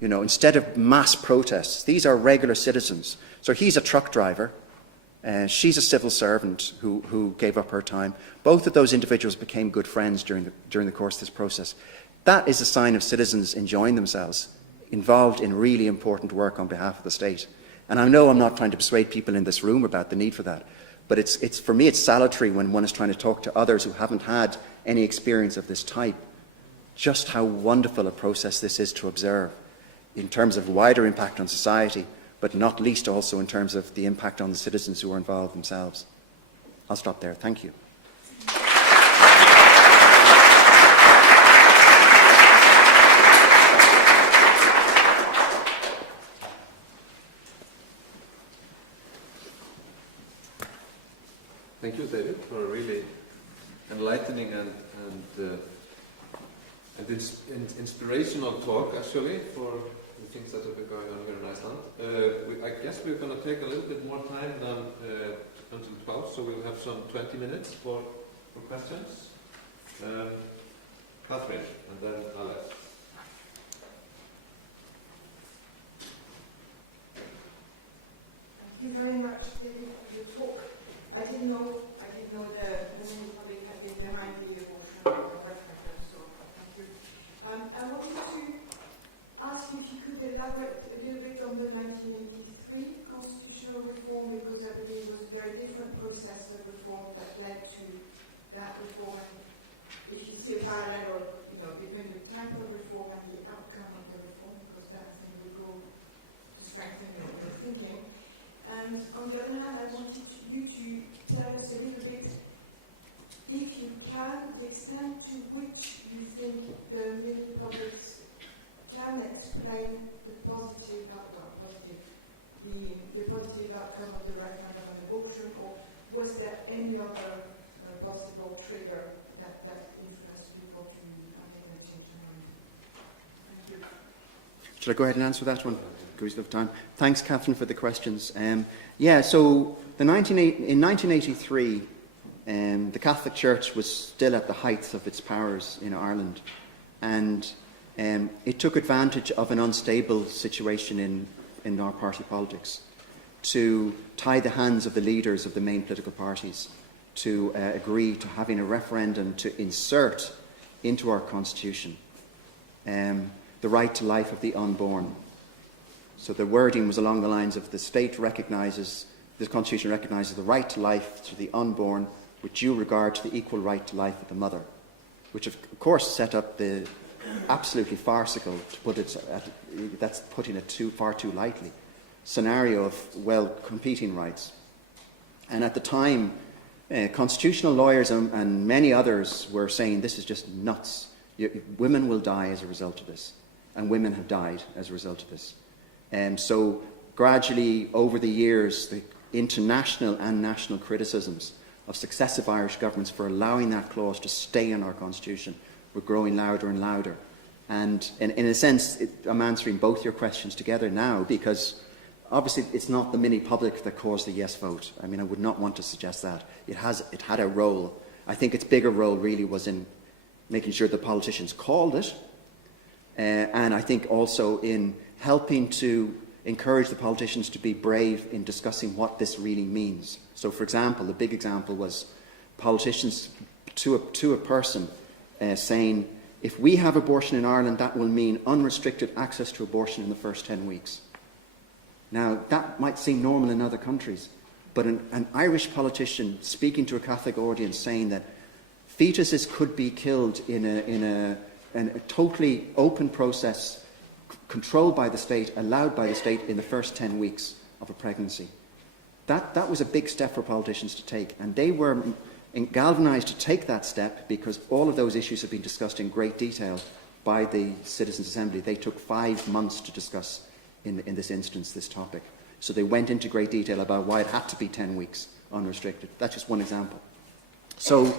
instead of mass protests. These are regular citizens. So he's a truck driver. She's a civil servant who gave up her time. Both of those individuals became good friends during the course of this process. That is a sign of citizens enjoying themselves, involved in really important work on behalf of the state. And I know I'm not trying to persuade people in this room about the need for that, but for me it's salutary when one is trying to talk to others who haven't had any experience of this type, just how wonderful a process this is to observe in terms of wider impact on society, but not least also in terms of the impact on the citizens who are involved themselves. I'll stop there. Thank you. Thank you, David, for a really enlightening and inspirational talk, actually, for the things that have been going on here in Iceland. I guess we're going to take a little bit more time than until 12, so we'll have some 20 minutes for questions. Catherine, and then Alex. Thank you very much, David, for your talk. I didn't know the Women Public had been behind the abortion referendum, so thank you. I wanted to ask if you could elaborate a little bit on the 1983 constitutional reform, because I believe it was a very different process of reform that led to that reform. And if you see a parallel, between the type of reform and the outcome of the reform, because that thing will go to strengthen your thinking. And on the other hand, I wanted you to tell us a little bit, if you can, the extent to which you think the Women Publics can explain the positive outcome, the positive outcome of the referendum on abortion, or was there any other possible trigger that influenced people to make a change in mind? Thank you. Should I go ahead and answer that one? Of time. Thanks, Catherine, for the questions. So in 1983, the Catholic Church was still at the height of its powers in Ireland, and it took advantage of an unstable situation in our party politics to tie the hands of the leaders of the main political parties to agree to having a referendum to insert into our constitution the right to life of the unborn. So the wording was along the lines of the Constitution recognises the right to life to the unborn with due regard to the equal right to life of the mother, which of course set up the absolutely farcical, to put it, that's putting it far too lightly, scenario of, competing rights. And at the time, constitutional lawyers and many others were saying this is just nuts. Women will die as a result of this, and women have died as a result of this. So gradually, over the years, the international and national criticisms of successive Irish governments for allowing that clause to stay in our constitution were growing louder and louder. And in a sense, I'm answering both your questions together now, because obviously it's not the mini public that caused the yes vote. I mean, I would not want to suggest that. It had a role. I think its bigger role really was in making sure the politicians called it, and I think also in helping to encourage the politicians to be brave in discussing what this really means. So, for example, the big example was politicians to a person saying, if we have abortion in Ireland, that will mean unrestricted access to abortion in the first 10 weeks. Now, that might seem normal in other countries, but an Irish politician speaking to a Catholic audience saying that fetuses could be killed in a totally open process, controlled by the state, allowed by the state in the first 10 weeks of a pregnancy. That was a big step for politicians to take, and they were galvanised to take that step because all of those issues have been discussed in great detail by the Citizens' Assembly. They took 5 months to discuss, in this instance, this topic. So they went into great detail about why it had to be 10 weeks unrestricted. That's just one example. So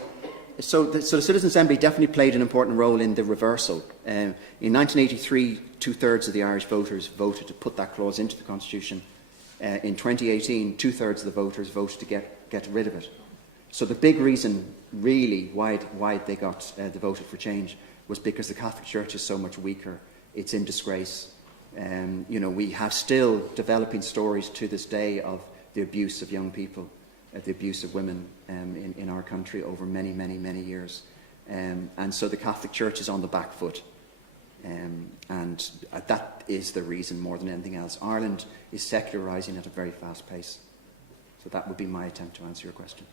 the Citizens' Assembly definitely played an important role in the reversal. In 1983, 2/3 of the Irish voters voted to put that clause into the Constitution. In 2018, 2/3 of the voters voted to get rid of it. So the big reason, really, why they got the voted for change was because the Catholic Church is so much weaker. It's in disgrace. We have still developing stories to this day of the abuse of young people, the abuse of women in our country over many, many, many years. And so the Catholic Church is on the back foot. And that is the reason more than anything else. Ireland is secularising at a very fast pace. So that would be my attempt to answer your question.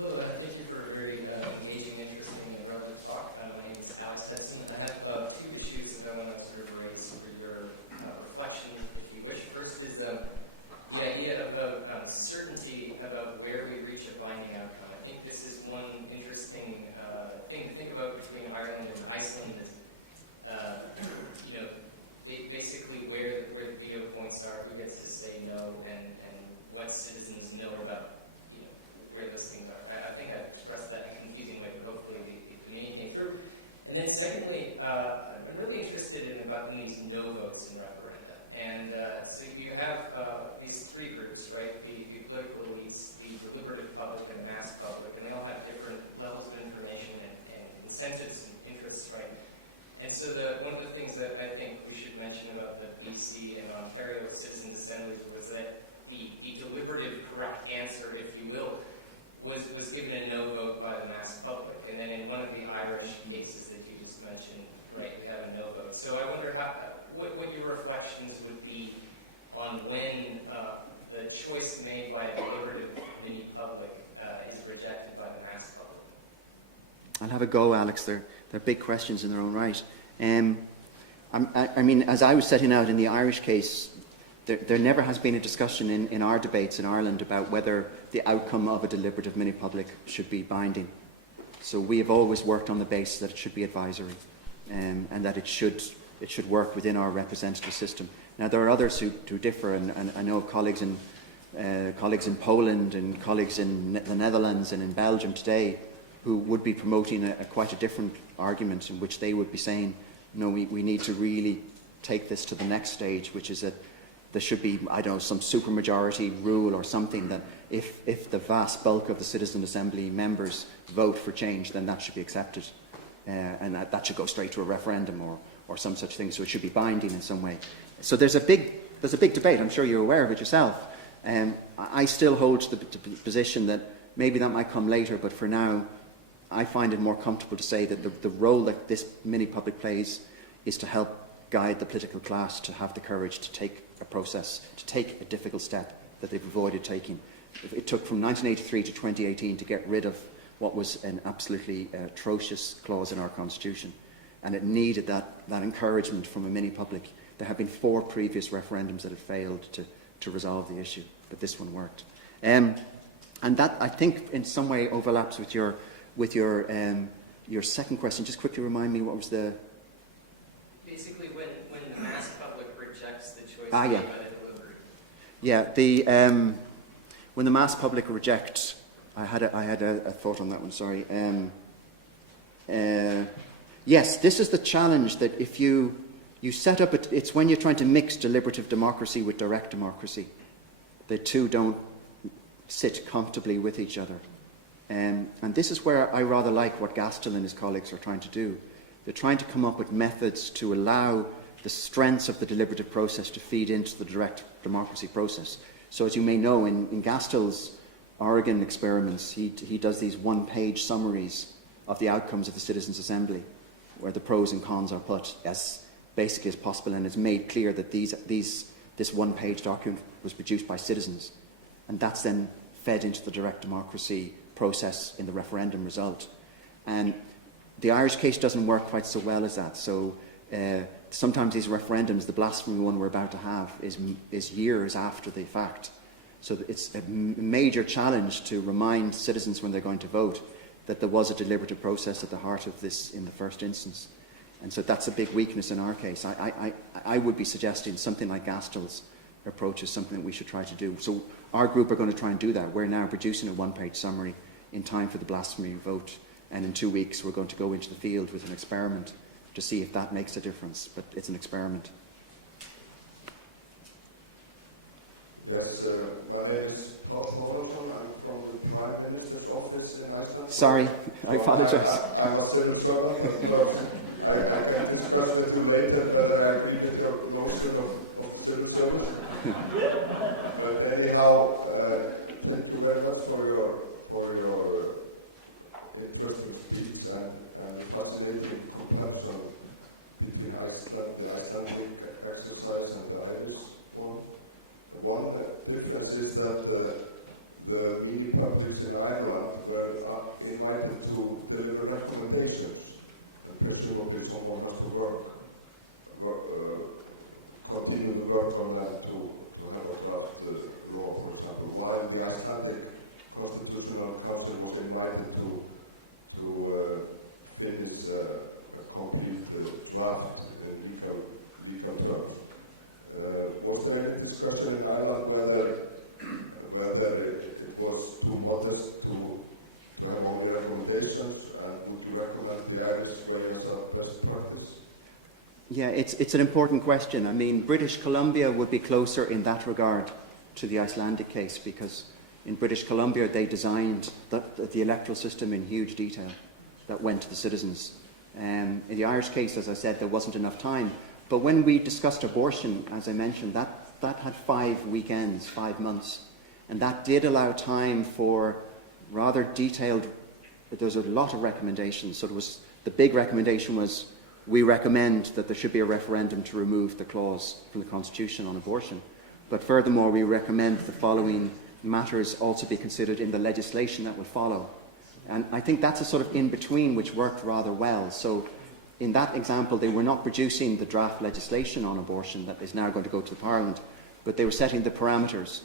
Hello, thank you for a very engaging, interesting, and relevant talk. My name is Alex Edson, and I have two issues that I want to sort of raise for your reflection, if you wish. First is the idea of certainty about where we reach a binding outcome. I think this is one interesting thing to think about between Ireland and Iceland. Is basically where the veto points are, who gets to say no, and what citizens know about where those things are. I think I've expressed that in a confusing way, but hopefully the meaning came through. And then secondly, I'm really interested in these no votes in referenda. And so you have these three groups, right? The political elites, the deliberative public, and the mass public, and they all have different levels of information and incentives and interests, right? And so one of the things that I think we should mention about the BC and Ontario citizens' assemblies was that the deliberative correct answer, if you will, was given a no vote by the mass public. And then in one of the Irish cases that you just mentioned, right, we have a no vote. So I wonder what your reflections would be on when the choice made by a deliberative mini public is rejected by the mass public. I'll have a go, Alex. They're big questions in their own right. I mean, as I was setting out in the Irish case, there never has been a discussion in our debates in Ireland about whether the outcome of a deliberative mini-public should be binding. So we have always worked on the basis that it should be advisory, and that it should work within our representative system. Now, there are others who differ, and I know colleagues in Poland and colleagues in the Netherlands and in Belgium today who would be promoting quite a different argument, in which they would be saying, no, we need to really take this to the next stage, which is that there should be, I don't know, some supermajority rule or something that if the vast bulk of the Citizen Assembly members vote for change, then that should be accepted. And that should go straight to a referendum or some such thing, so it should be binding in some way. So there's a big debate. I'm sure you're aware of it yourself. I still hold to the position that maybe that might come later, but for now, I find it more comfortable to say that the role that this mini-public plays is to help guide the political class to have the courage to take a process, to take a difficult step that they've avoided taking. It took from 1983 to 2018 to get rid of what was an absolutely atrocious clause in our Constitution. And it needed that encouragement from a mini-public. There have been 4 previous referendums that have failed to resolve the issue, but this one worked. And that, I think, in some way overlaps with your second question. Just quickly remind me, what was the... Basically, when the mass public rejects the choice made by the deliberative. Yeah, when the mass public rejects, I had a thought on that one. Sorry. Yes, this is the challenge, that if you set up it's when you're trying to mix deliberative democracy with direct democracy. The two don't sit comfortably with each other. And this is where I rather like what Gastel and his colleagues are trying to do. They're trying to come up with methods to allow the strengths of the deliberative process to feed into the direct democracy process. So as you may know, in Gastel's Oregon experiments, he does these one-page summaries of the outcomes of the Citizens' Assembly, where the pros and cons are put as basically as possible, and it's made clear that this one-page document was produced by citizens. And that's then fed into the direct democracy process in the referendum result. And the Irish case doesn't work quite so well as that. So sometimes these referendums, the blasphemy one we're about to have, is years after the fact. So it's a major challenge to remind citizens when they're going to vote that there was a deliberative process at the heart of this in the first instance. And so that's a big weakness in our case. I would be suggesting something like Gastel's approach is something that we should try to do. So our group are going to try and do that. We're now producing a one-page summary in time for the blasphemy vote, and in 2 weeks we're going to go into the field with an experiment to see if that makes a difference, but it's an experiment. Yes, my name is Thorsten Modelton. I'm from the Prime Minister's office in Iceland. Sorry, I apologise. I'm a civil servant, but I can discuss with you later, opposition of civil service. But anyhow, thank you very much for your interesting speech and fascinating comparison between Iceland, the Icelandic exercise and the Irish one. One difference is that the mini-publics in Ireland were invited to deliver recommendations, and presumably someone has to continue the work on that to have a draft law, for example, while the Icelandic Constitutional Council was invited to finish a complete draft in legal terms. Was there any discussion in Ireland whether it was too modest to have all the recommendations, and would you recommend the Irish way as a best practice? Yeah, it's an important question. I mean, British Columbia would be closer in that regard to the Icelandic case, because in British Columbia they designed the electoral system in huge detail that went to the citizens. In the Irish case, as I said, there wasn't enough time. But when we discussed abortion, as I mentioned, that had 5 weekends, 5 months. And that did allow time for rather detailed, there was a lot of recommendations. So the big recommendation was, we recommend that there should be a referendum to remove the clause from the Constitution on abortion. But furthermore, we recommend the following matters also be considered in the legislation that will follow. And I think that's a sort of in-between which worked rather well. So in that example, they were not producing the draft legislation on abortion that is now going to go to the Parliament, but they were setting the parameters.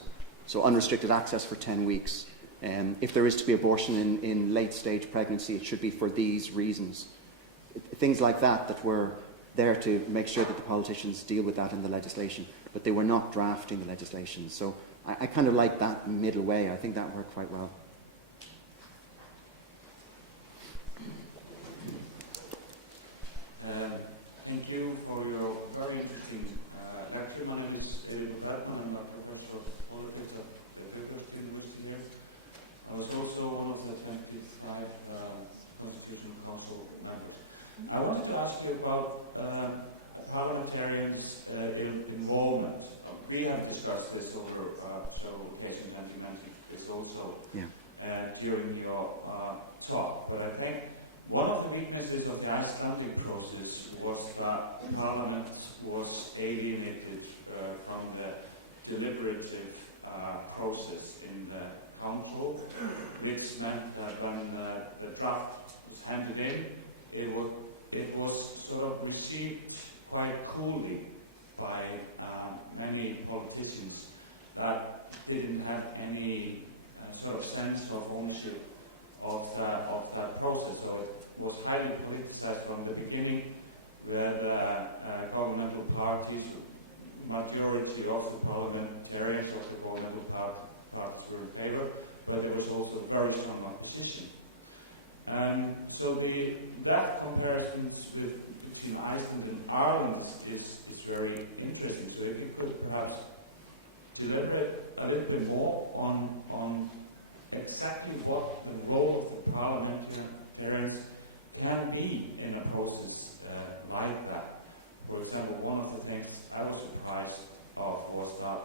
So unrestricted access for 10 weeks. If there is to be abortion in late-stage pregnancy, it should be for these reasons. Things like that were there to make sure that the politicians deal with that in the legislation, but they were not drafting the legislation. So I kind of like that middle way. I think that worked quite well. Thank you for your very interesting lecture. My name is David Farrell. I'm a professor of politics at the University here. I was also one of the 25 Constitutional Council members. I wanted to ask you about parliamentarians' involvement. We have discussed this over several occasions, and you mentioned this also during your talk. But I think one of the weaknesses of the Icelandic process was that Parliament was alienated from the deliberative process in the Council, which meant that when the draft was handed in, it was sort of received quite coolly by many politicians that didn't have any sort of sense of ownership of that process. So it was highly politicized from the beginning, where the governmental parties, majority of the parliamentarians of the governmental parties were in favor, but there was also very strong opposition. So that comparison between Iceland and Ireland is very interesting. So if you could perhaps deliberate a little bit more on exactly what the role of the parliamentarians can be in a process like that. For example, one of the things I was surprised of was that,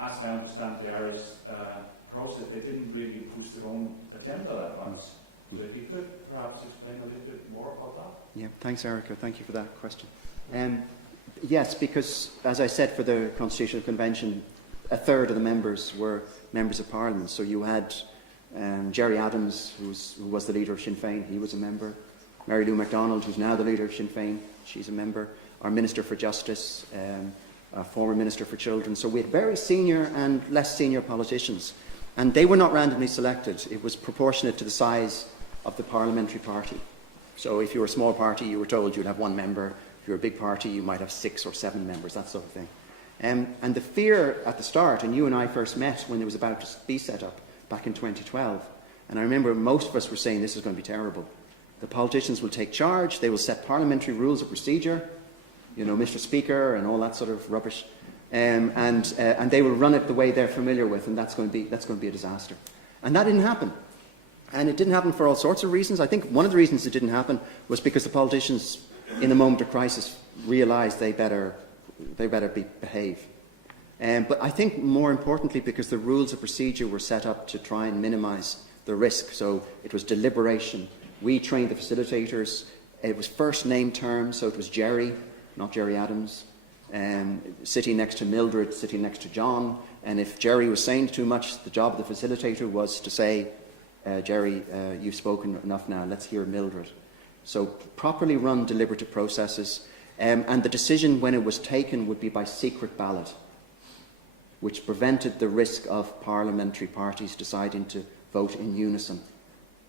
as I understand the Irish process, they didn't really push their own agenda that much. So if you could perhaps explain a little bit more about that. Yeah, thanks, Erica. Thank you for that question. Yes, because, as I said, for the Constitutional Convention, a third of the members were members of Parliament. So you had Gerry Adams, who was the leader of Sinn Féin, he was a member. Mary Lou MacDonald, who's now the leader of Sinn Féin, she's a member. Our Minister for Justice, a former Minister for Children. So we had very senior and less senior politicians. And they were not randomly selected. It was proportionate to the size of the parliamentary party. So if you were a small party, you were told you'd have one member. If you were a big party, you might have 6 or 7 members, that sort of thing. And the fear at the start, and you and I first met when it was about to be set up back in 2012, and I remember most of us were saying this is going to be terrible. The politicians will take charge, they will set parliamentary rules of procedure, you know, Mr. Speaker and all that sort of rubbish, and they will run it the way they're familiar with, and that's going to be a disaster. And that didn't happen. And it didn't happen for all sorts of reasons. I think one of the reasons it didn't happen was because the politicians, in the moment of crisis, realised they better behave. But I think more importantly, because the rules of procedure were set up to try and minimise the risk. So it was deliberation. We trained the facilitators. It was first name terms, so it was Jerry, not Jerry Adams, sitting next to Mildred, sitting next to John. And if Jerry was saying too much, the job of the facilitator was to say, Jerry, you've spoken enough now, let's hear Mildred. So properly run deliberative processes. And the decision when it was taken would be by secret ballot, which prevented the risk of parliamentary parties deciding to vote in unison,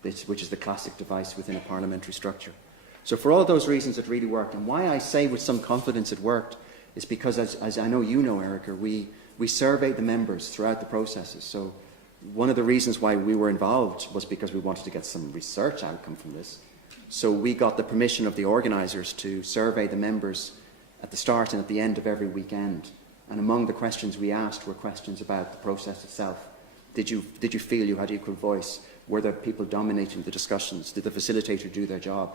which is the classic device within a parliamentary structure. So for all those reasons it really worked. And why I say with some confidence it worked is because, as I know you know, Erica, we surveyed the members throughout the processes. So one of the reasons why we were involved was because we wanted to get some research outcome from this. So we got the permission of the organisers to survey the members at the start and at the end of every weekend. And among the questions we asked were questions about the process itself. Did you feel you had equal voice? Were there people dominating the discussions? Did the facilitator do their job?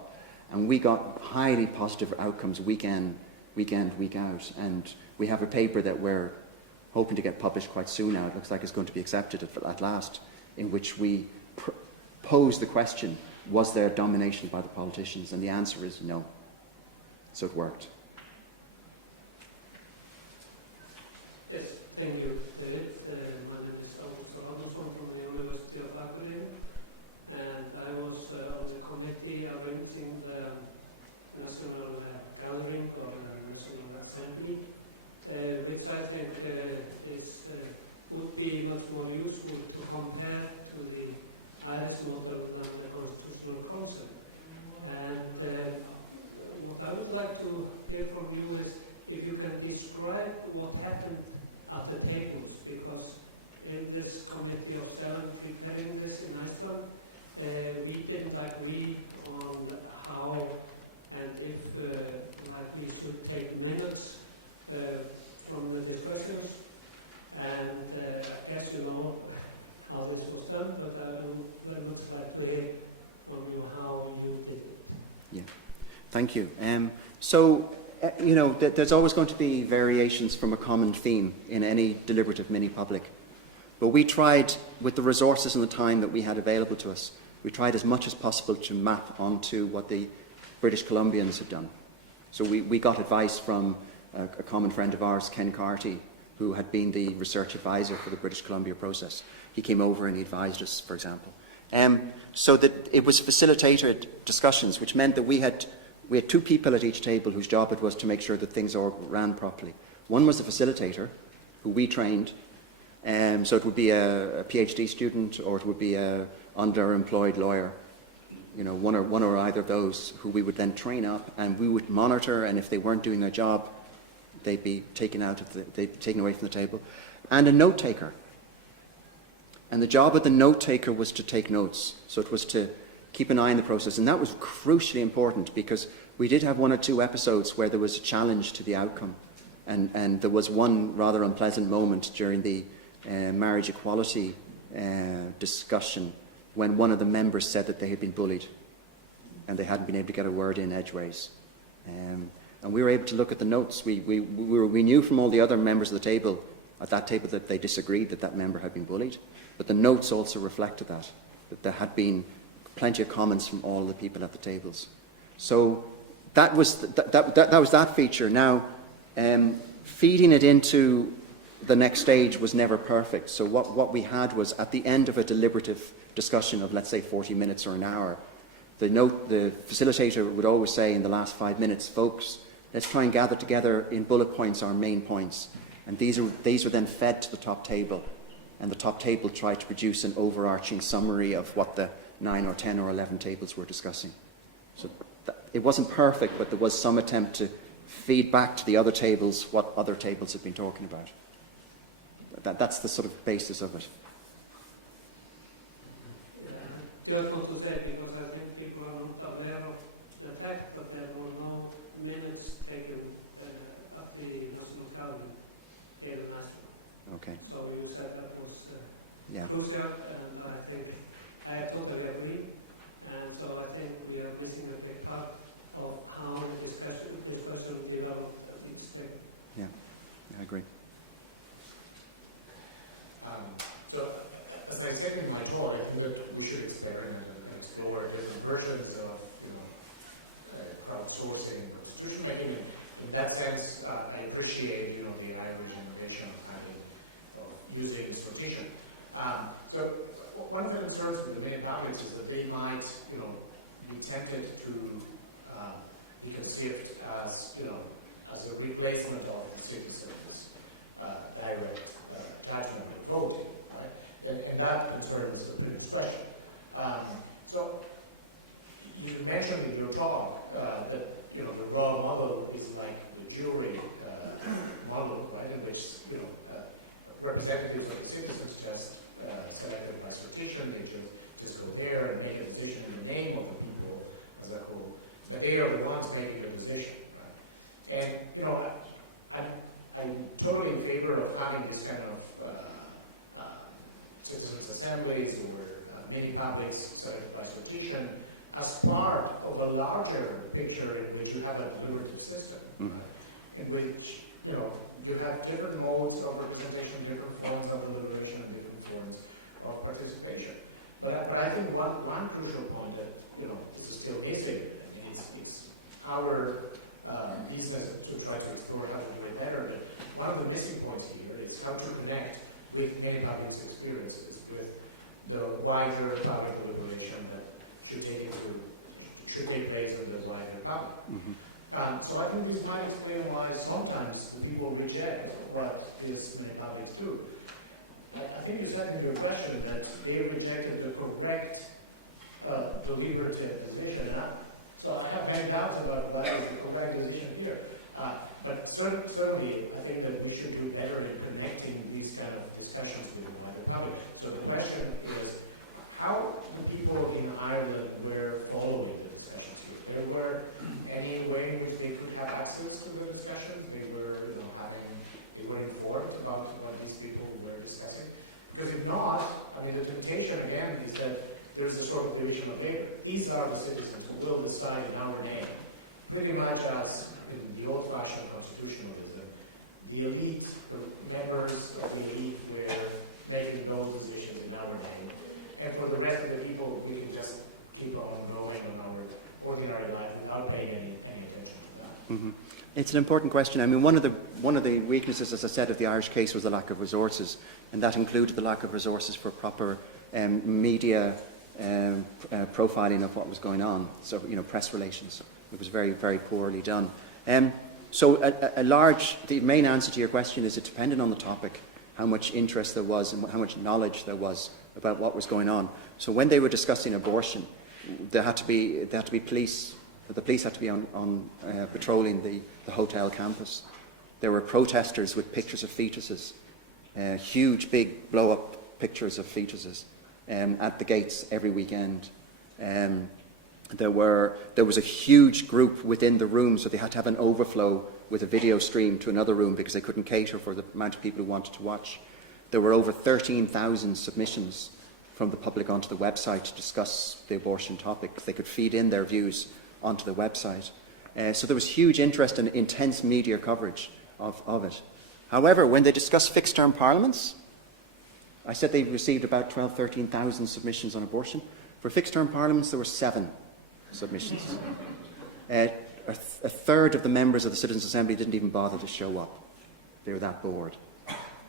And we got highly positive outcomes week in, week out. And we have a paper that we're hoping to get published quite soon now. It looks like it's going to be accepted at last, in which we pose the question, was there domination by the politicians? And the answer is no. So it worked. Yes, thank you, David. My name is Augusto Andersson from the University of Akureyri, and I was on the committee arranging the National Gathering or National Assembly, which I think would be much more useful to compare to the Irish model than the Constitutional Council. And what I would like to hear from you is if you can describe what happened at the tables, because in this committee of 7 preparing this in Iceland, we didn't agree on how and if we should take minutes from the discussions. And I guess you know how this was done, but I would very much like to hear from you how you did it. Yeah, thank you. You know, there's always going to be variations from a common theme in any deliberative mini-public. But we tried, with the resources and the time that we had available to us, we tried as much as possible to map onto what the British Columbians had done. So we got advice from a common friend of ours, Ken Carty, who had been the research advisor for the British Columbia process. He came over and he advised us, for example. So that it was facilitated discussions, which meant that we had 2 people at each table whose job it was to make sure that things all ran properly. One was the facilitator, who we trained. So it would be a PhD student, or it would be a underemployed lawyer. You know, one or either of those, who we would then train up, and we would monitor. And if they weren't doing their job, they'd be taken away from the table. And a note taker. And the job of the note taker was to take notes. So it was to keep an eye on the process. And that was crucially important, because we did have 1 or 2 episodes where there was a challenge to the outcome. And there was one rather unpleasant moment during the marriage equality discussion, when one of the members said that they had been bullied and they hadn't been able to get a word in edgeways. And we were able to look at the notes. We knew from all the other members of the table, at that table, that they disagreed that member had been bullied. But the notes also reflected that there had been plenty of comments from all the people at the tables. So that was that feature. Now, feeding it into the next stage was never perfect. So what we had was, at the end of a deliberative discussion of, let's say, 40 minutes or an hour, the facilitator would always say in the last 5 minutes, folks, let's try and gather together in bullet points our main points. And these were then fed to the top table. And the top table tried to produce an overarching summary of what the 9 or 10 or 11 tables were discussing. So it wasn't perfect, but there was some attempt to feed back to the other tables what other tables had been talking about. That's the sort of basis of it. Just want to say, because I think people are not aware of the fact, but there were no minutes taken at the National Gathering here in Iceland. Okay. So you said that was Yeah. crucial, and I think I totally agree. And so I think we are missing a big part of how the discussion developed at each table. Yeah, I agree. So, as I said in my talk, I think that we should experiment and explore different versions of, crowdsourcing constitution making. In that sense, I appreciate, the Irish innovation of using sortition. So, one of the concerns with the mini publics is that they might, be tempted to be conceived as, as a replacement of the citizen's direct judgment and voting, right? And that concern is a previous question. So you mentioned in your talk that the raw model is like the jury model, right? In which representatives of the citizens just selected by sortition, they just go there and make a decision in the name of the people as a whole. But they are the ones making the decision, right? And I'm totally in favor of having this kind of citizens' assemblies or mini publics selected by sortition as part of a larger picture in which you have a deliberative system, right? In which you have different modes of representation, different forms of deliberation, and different forms of participation. But I think one crucial point that is still missing, it's our business to try to explore how to do it better. But one of the missing points here is how to connect with many public's experiences with the wider public deliberation that should take place in the wider public. So I think this might explain why sometimes the people reject what these many publics do. I think you said in your question that they rejected the correct deliberative decision. So I have many doubts about what is the correct decision here. But certainly, I think that we should do better in connecting these kind of discussions with the wider public. So the question is, how the people in Ireland were following the discussions? If there were any way in which they could have access to the discussions, they were, they were informed about what these people were discussing. Because if not, the temptation again is that there is a sort of division of labor. These are the citizens who will decide in our name, pretty much as in the old-fashioned constitutionalism. The elite, the members of the elite were making those decisions in our name. And for the rest of the people, we can just keep on going on our ordinary life without paying any attention to that. It's an important question. One of the weaknesses, as I said, of the Irish case was the lack of resources, and that included the lack of resources for proper media profiling of what was going on. So, press relations. It was very, very poorly done. So the main answer to your question is it depended on the topic, how much interest there was and how much knowledge there was about what was going on. So when they were discussing abortion, there had to be police. The police had to be on patrolling the hotel campus. There were protesters with pictures of fetuses, huge, big, blow-up pictures of fetuses at the gates every weekend. There was a huge group within the room, so they had to have an overflow with a video stream to another room because they couldn't cater for the amount of people who wanted to watch. There were over 13,000 submissions from the public onto the website to discuss the abortion topic. They could feed in their views onto the website. So there was huge interest and intense media coverage of it. However, when they discussed fixed-term parliaments, I said they received about 13,000 submissions on abortion. For fixed-term parliaments, there were 7 submissions. A third of the members of the Citizens' Assembly didn't even bother to show up. They were that bored.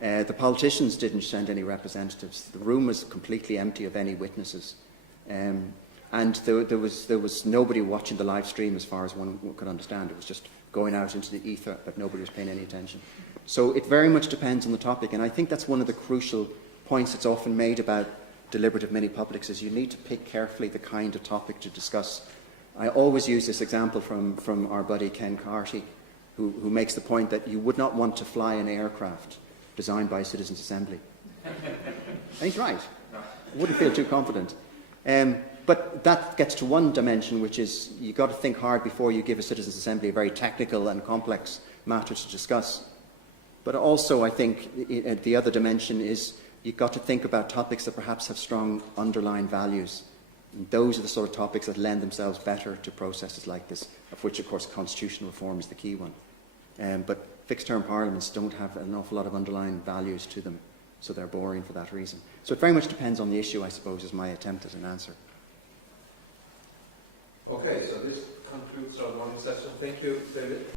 The politicians didn't send any representatives. The room was completely empty of any witnesses. And there was nobody watching the live stream as far as one could understand. It was just going out into the ether, but nobody was paying any attention. So it very much depends on the topic, and I think that's one of the crucial points that's often made about deliberative mini-publics is you need to pick carefully the kind of topic to discuss. I always use this example from our buddy Ken Carty, who makes the point that you would not want to fly an aircraft designed by a Citizens' Assembly. And he's right. I wouldn't feel too confident. But that gets to one dimension, which is you've got to think hard before you give a Citizens' Assembly a very technical and complex matter to discuss. But also, I think the other dimension is you've got to think about topics that perhaps have strong underlying values. And those are the sort of topics that lend themselves better to processes like this, of which, of course, constitutional reform is the key one. But fixed-term parliaments don't have an awful lot of underlying values to them, so they're boring for that reason. So it very much depends on the issue, I suppose, is my attempt at an answer. Okay, so this concludes our morning session. Thank you, David.